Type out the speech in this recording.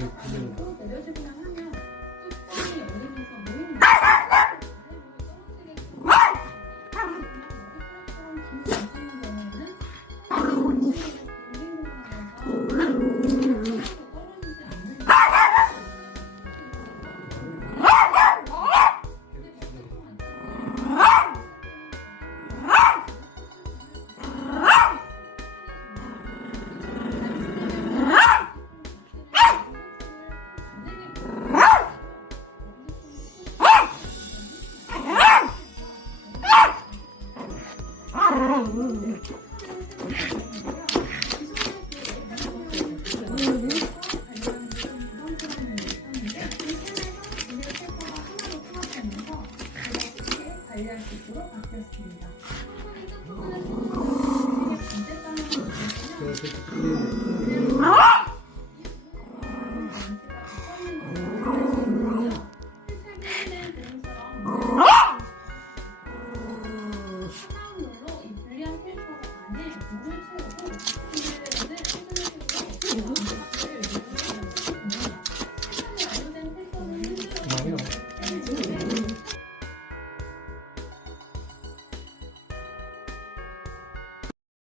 또 내려주기만 하면 뚜껑이 열리면서 모이는 거예요. 관리할 수 있도록 바뀌었습니다. 손이 또 진짜 까만 거